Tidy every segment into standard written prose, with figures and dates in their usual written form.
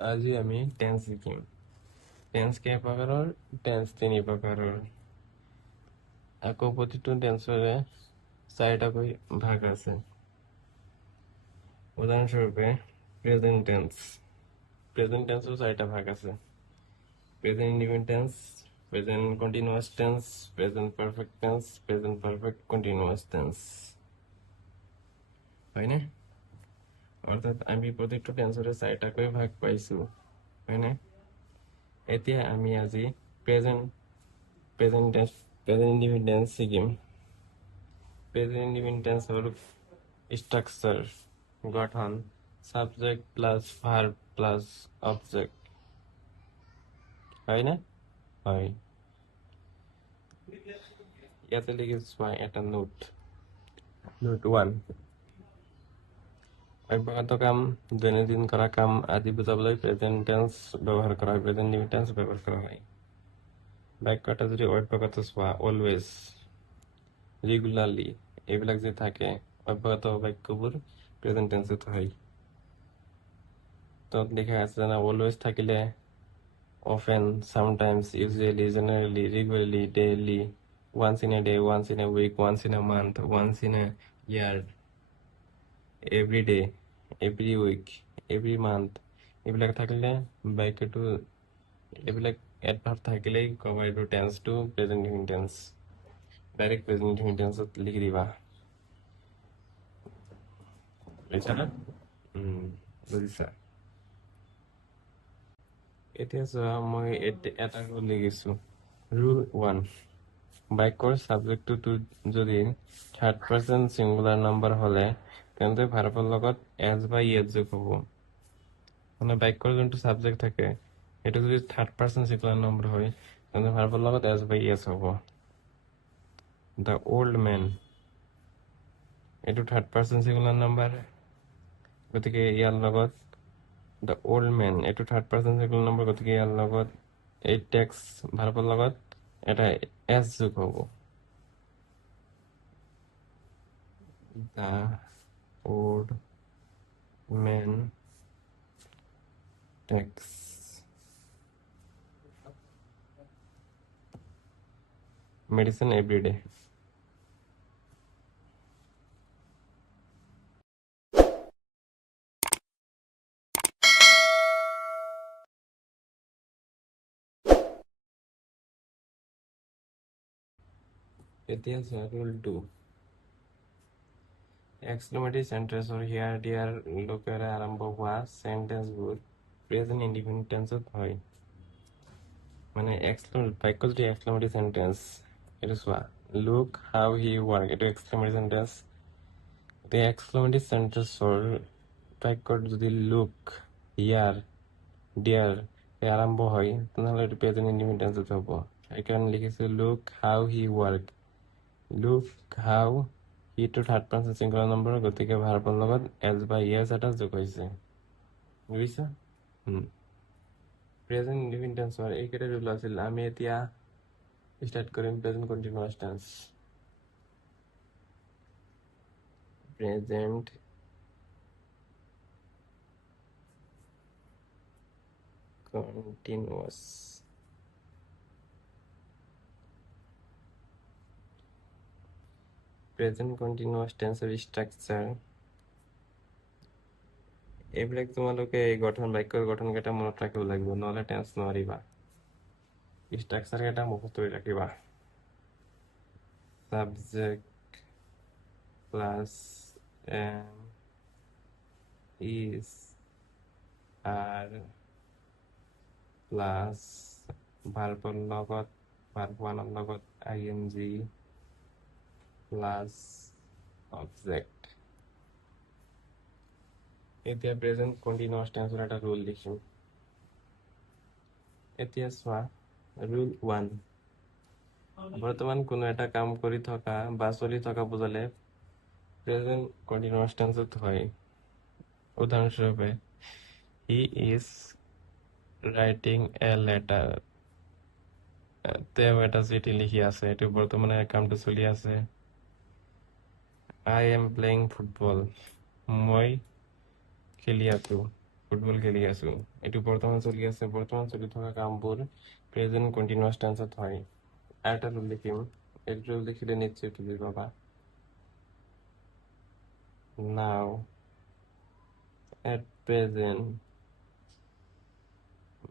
আজি আমি টেন্স শিকিম। টেন্স কেই প্ৰকাৰৰ? টেন্স 3 প্ৰকাৰৰ। আকৌ প্ৰতিটো টেন্সৰে 4টাকৈ ভাগ আছে। উদাহৰণস্বৰূপে প্ৰেজেন্ট টেন্স। প্ৰেজেন্ট টেন্সৰ 4টা ভাগ আছে। Present indefinite tense, present continuous tense, present perfect tense, present perfect continuous tense. হয়নে? অৰ্থাৎ আমি প্ৰত্যেকটা টেন্সৰে 4টাকৈ ভাগ পাইছো, হয়নে? এতিয়া আমি আজি present tense, present indefinite tense শিকিম। প্ৰেজেন্ট ইনডিফিনিট টেন্সৰ স্ট্রাকচার, গঠন, subject plus verb plus object, হয় না? হয়। ইয়াতে লিখিছো এটা নোট। নোট 1, অভ্যাগত কাম, দৈনন্দিন করা কাম আদি বুঝাবলৈ প্রেজেন্ট টেন্স ব্যবহার করা হয়, প্রেজেন্ট ইনডিফিনিট টেন্স ব্যবহার করা হয়। বাক্যটা যদি অভ্যাগত চোৱা, অলৱেজ, ৰেগুলাৰলি, এইবিলাক যে থাকে অভ্যাগত বাক্যবোৰ প্ৰেজেন্ট টেন্সত হয়। তো দেখা আছে জানা, অলৱেজ থাকিলে often, sometimes, usually, generally, regularly, daily, once in a day, once in a week, once in a month, once in a year, every day, every week, every month, এইবিলাক থাকিলে বাক্যটো, এইবিলাক এডভার্ব থাকিলেই কব এইটো টেন্সটো present indefinite tense. Direct present indefinite টেন্সত লিখি দিবা, বুজিছা না? বুজিছা? এতিয়া চোৱা, মই এটা ৰুল লিখিছো। ৰুল 1, বাক্যৰ সাবজেক্টটো যদি থাৰ্ড পাৰ্সন সিঙ্গুলাৰ নাম্বাৰ হলে তেন্তে ভাৰ্বৰ লগত এজ বা ইয়েজ যোগ হব। মানে বাক্যৰ যোনটো সাবজেক্ট থাকে সেইটো যদি থাৰ্ড পাৰ্সন সিঙ্গুলাৰ নাম্বাৰ হয় তেন্তে ভাৰ্বৰ লগত এজ বা ইয়েজ হব। দ্য ওল্ড ম্যান, এইটো থাৰ্ড পাৰ্সন সিঙ্গুলাৰ নাম্বাৰ, গতিকে ইয়াৰ লগত দ্য ওল্ড ম্যান, এইটো থাৰ্ড পাৰ্সন সিঙ্গুলাৰ নাম্বাৰ, গতিকে ইয়াৰ লগত এই টেক্স ভাৰ্বৰ লগত এটা এজ যোগ হব। The old man takes medicine every day. এতিয়া ৰুল 2, এক্সক্লেমেটৰী সেন্টেন্সৰ হিয়াৰ ডিয়াৰ লোকেৰে আৰম্ভ হোৱা সেন্টেন্সবোৰ প্ৰেজেন্ট ইনডিফিনিট টেন্সত হয়। মানে বাক্য যদি এক্সক্লেমেটৰী সেন্টেন্স, এইটো চোৱা, লুক হাউ হি ৱৰ্ক, এইটো এক্সক্লেমেটৰী সেন্টেন্স। এতিয়া এক্সক্লেমেটৰী সেন্টেন্সৰ বাক্যত যদি লুক, হিয়াৰ, ডিয়াৰ আৰম্ভ হয় তেনেহ'লে এইটো প্ৰেজেন্ট ইনডিফিনিট টেন্সত হ'ব। সেইকাৰণে লিখিছো look how he work. Look how, হিটো থাৰ্ড পাৰ্সন সিঙ্গুলাৰ নাম্বাৰ, গতিকে ভাৰ্বৰ লগত এজ বা ইয়েজ এটা যোগ হৈছে। বুজিছা? প্ৰেজেন্ট ইনডিফিনিট টেন্সৰ এইকেইটা ৰুল আছিল। আমি এতিয়া স্টাৰ্ট কৰিম present continuous tense. Present continuous, present continuous টেন্সৰ স্ট্ৰাকচাৰ, এইবিলাক তোমালোকে এই বাক্যৰ গঠন কেইটা মনত ৰাখিব লাগিব, নহ'লে টেন্স নোৱাৰিবা। স্ট্ৰাকচাৰ কেইটা মুখস্থ কৰি ৰাখিবা। Subject plus am is are plus ভাৰ্বৰ লগত, ভাৰ্ব ওৱানৰ লগত আইএনজি প্লাস অবজেক্ট। এতিয়া প্ৰেজেন্ট কন্টিনিউয়াস টেন্সৰ এটা ৰুল লিখিম। এতিয়া চোৱা, ৰুল 1, বৰ্তমান কোনো এটা কাম কৰি থকা বা চলি থকা বুজালে প্ৰেজেন্ট কন্টিনিউয়াস টেন্সত হয়। উদাহৰণস্বৰূপে, he is writing a letter, তেওঁ এটা চিঠি লিখি আছে, এইটো বৰ্তমানে কামটো চলি আছে। আই এম প্লেইং ফুটবল, মই খেলি আছো। ফুটবল খেলি আছো এইটো বৰ্তমান চলি আছে বৰ্তমান চলি থকা কামবোৰ প্ৰেজেন্ট কন্টিনিউয়াস টেন্সত হয় আৰু এটা ৰুল লিখিম এইটো ৰুল লিখিলে নিশ্চয় বুজি পাবা নাও at present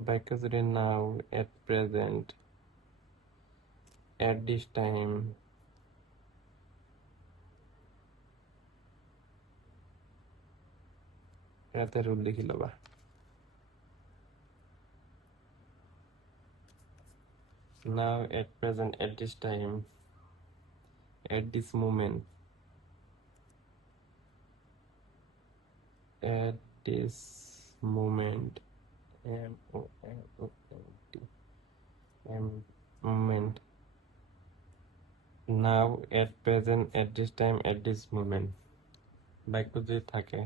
বাক্য যদি নাও at present at this time এটা ৰুল লিখি ল'বা now at present at this time at this moment at this moment moment moment now at present at this time at this moment বাক্য যদি থাকে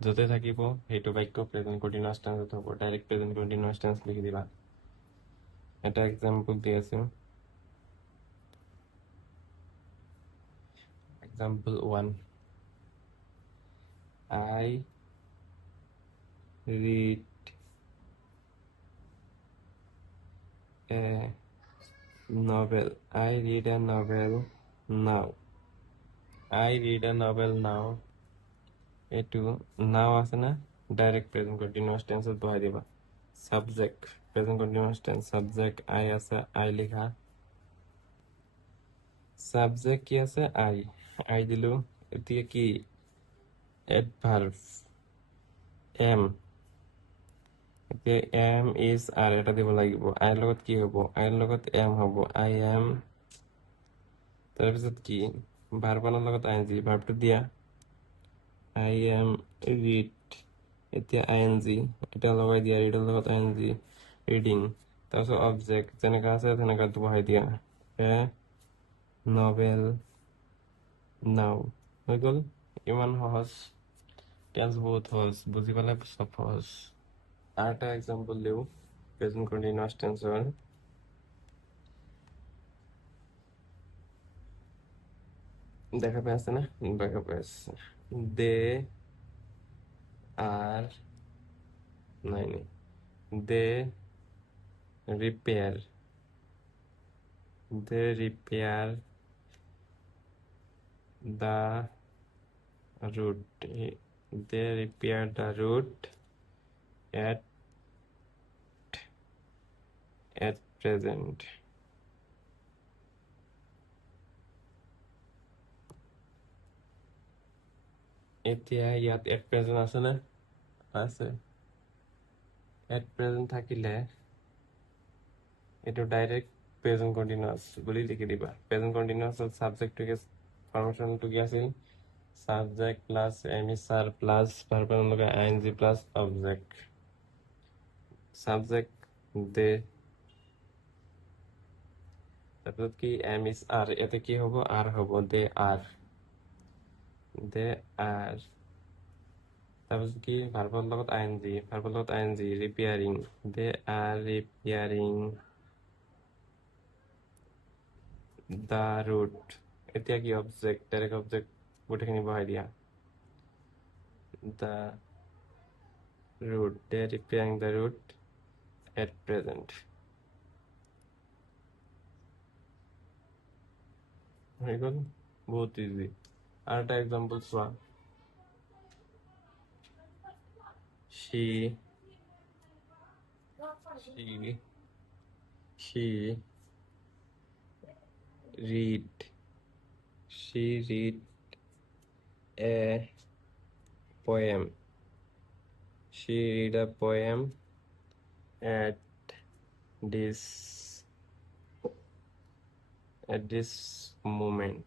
যতে থাকিব সেইটো বাক্য প্ৰেজেন্ট কন্টিনিউয়াস টেন্সত হ'ব ডাইৰেক্ট প্ৰেজেন্ট কন্টিনিউয়াস টেন্স লিখি দিবা এটা এক্সাম্পল দি আছো example 1 I read a novel I read a novel now I read a novel now এইটো নাও আছে না ডাইরেক্ট প্রেজেন্ট কন্টিনিউয়াস টেন্সত বহাই দিবা subject present continuous tense subject I আছে আই লেখা সাবজেক্ট কি আছে আই দিলো এতিয়া কি অ্যাডভার্ব এম এতিয়া এম ইজ আর এটা দিব লাগিব আইৰ লগত কি হ'ব আইৰ লগত এম হ'ব আই এম তাৰপিছত কি ভাৰ্বনৰ লগত আইএনজি ভাৰ্বটো দিয়া I am read এতিয়া ing এটা লগাই দিয়া ৰিডৰ লগত ing ৰিডিং তাৰপিছত অবজেক্ট যেনেকা আছে তেনেকা বহাই দিয়া এ নভেল নাও হৈ গ'ল ইমান সহজ টেন্স বহুত সহজ বুজি পালে সব সহজ আৰু এটা এক্সাম্পল দিওঁ প্ৰেজেন্ট কন্টিনিউয়াস টেন্সৰ দেখা পাই আছে না দেখা পাই আছে দে আর নাই দে repair the route they repair the route at present এতিয়া ইয়াত at present আছে না আছে at present থাকিলে এটা ডাইরেক্ট প্রেজেন্ট কন্টিনিউয়াস বলি লিখে দিবা প্রেজেন্ট কন্টিনিউয়াস সাবজেক্ট থেকে ফরমেশন টু কি আছে সাবজেক্ট প্লাস এমিসার প্লাস ভার্বের লগে আইএনজি প্লাস অবজেক্ট সাবজেক্ট দে তারপর কি এমিস আর এতে কি হবে আর হবে দে আর তারপর কি ভার্বের লগত আইএনজি রিপেয়ারিং দে আর রিপেয়ারিং the route এতিয়া কি অবজেক্ট ডাইরেক্ট অবজেক্ট গোটেইখিনি বহাই দিয়া the route they repairing the route at present হৈ গ'ল বহুত ইজি আৰু এটা এক্সাম্পল চোৱা she read a poem she read a poem at this moment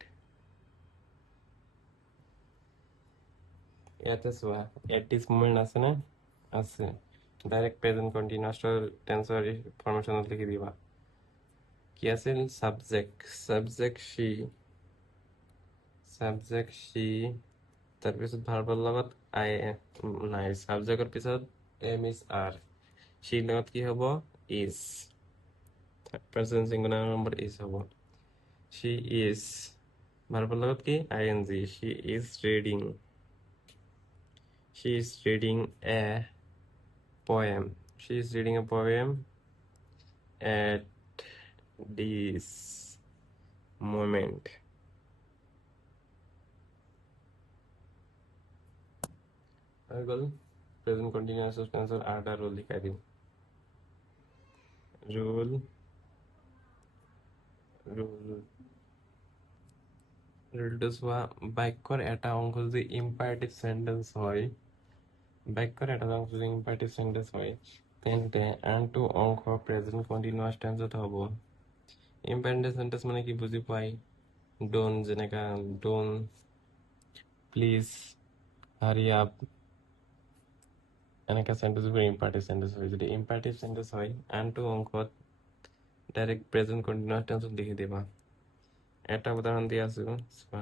ইয়াতে চোৱা at this moment আছে না আছে ডাইৰেক্ট প্ৰেজেন্ট কন্টিনিউয়াস টেন্সৰ ফৰমেশনত লিখি দিবা কি আছিল সাবজেক্ট সি তাৰপিছত ভাৰ্বৰ লগত আই নাই সাবজেক্টৰ পিছত এম ইজ আৰ সি লগত কি হ'ব is present singular number is হ'ব সি ইজ ভাৰ্বৰ লগত কি ING she is reading a poem. She is reading a poem at this moment. Article present continuous suspension আটা রুল লিখা দিন রুল রুল রুলটা সোয়া বাক্যর এটা অংশ যদি ইম্পারেটিভ সেন্টেন্স হয় বাক্যর এটা অংশ যদি ইম্পারেটিভ সেন্টেন্স হয় তেন্তে আনটো অংশ প্রেজেন্ট কন্টিনিউয়াস টেন্সত হব ইম্পারেটিভ সেন্টেন্স মানে কি বুজি পাই ডোন যেনেকা ডোন প্লিজ হারি আপ এনেকা সেন্টেন্সবোৰ ইম্পাৰেটিভ সেন্টেন্স হয় যদি ইম্পাৰেটিভ সেন্টেন্স হয় আনটো অংশত ডাইৰেক্ট প্ৰেজেন্ট কন্টিনিউয়াস টেন্সত লিখি দিবা এটা উদাহৰণ দিয়ে আছো চোৱা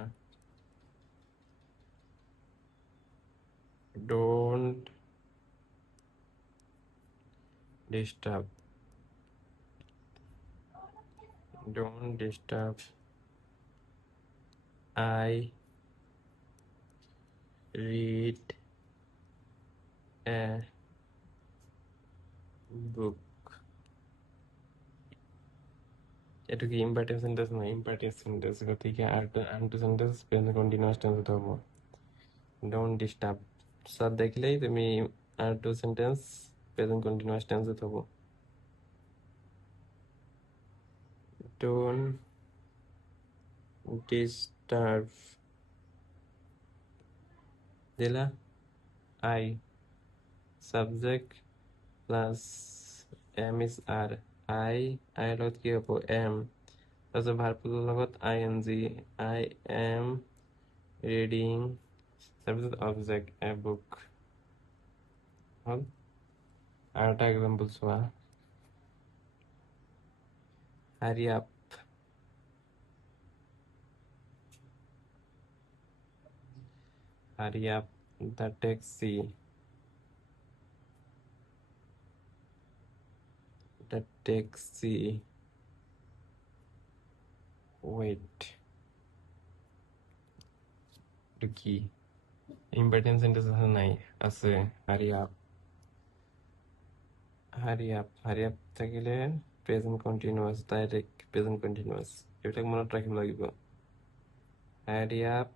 don't disturb I read a book এটা কি ইম্পারেটিভ সেন্টেন্স না ইম্পারেটিভ সেন্টেন্স গতিকে আনটো সেন্টেন্স প্রেজেন্ট কন্টিনিউয়াস টেন্সত হ'ব don't disturb সাত দেখিলেই তুমি আনটো সেন্টেন্স প্রেজেন্ট কন্টিনিউয়াস টেন্সত হ'ব don't disturb দিলা I subject plus m is r I লগত কি হ'ব m তাৰপিছত ভাৰ্বটোৰ লগত ing I am reading তাৰপিছত অবজেক্ট a book হ'ল আৰু এটা এক্সাম্পল চোৱা hurry up the taxi wait to কি ইম্পর্টেন্ট সেন্টেন্স আছে নাই আছে hurry up থাকিলে present continuous direct present continuous এটা মনত ৰাখিব লাগিব hurry up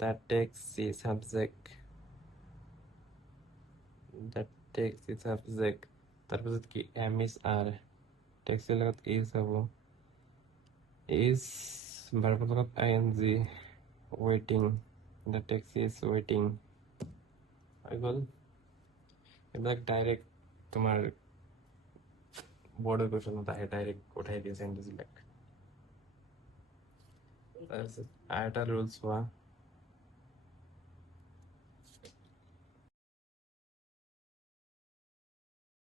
the taxi subject তাৰপিছত কি m is r taxi লগত is হ'ব is ভাৰ্বৰ লগত ing waiting the taxi is waiting হৈ গ'ল এইবিলাক ডাইৰেক্ট তোমাৰ বৰ্ডৰ কুৱেশ্যনত আহে ডাইৰেক্ট উঠাই দিয়ে চেন্টেন্সবিলাক তাৰপিছত আৰু এটা ৰুলছ হোৱা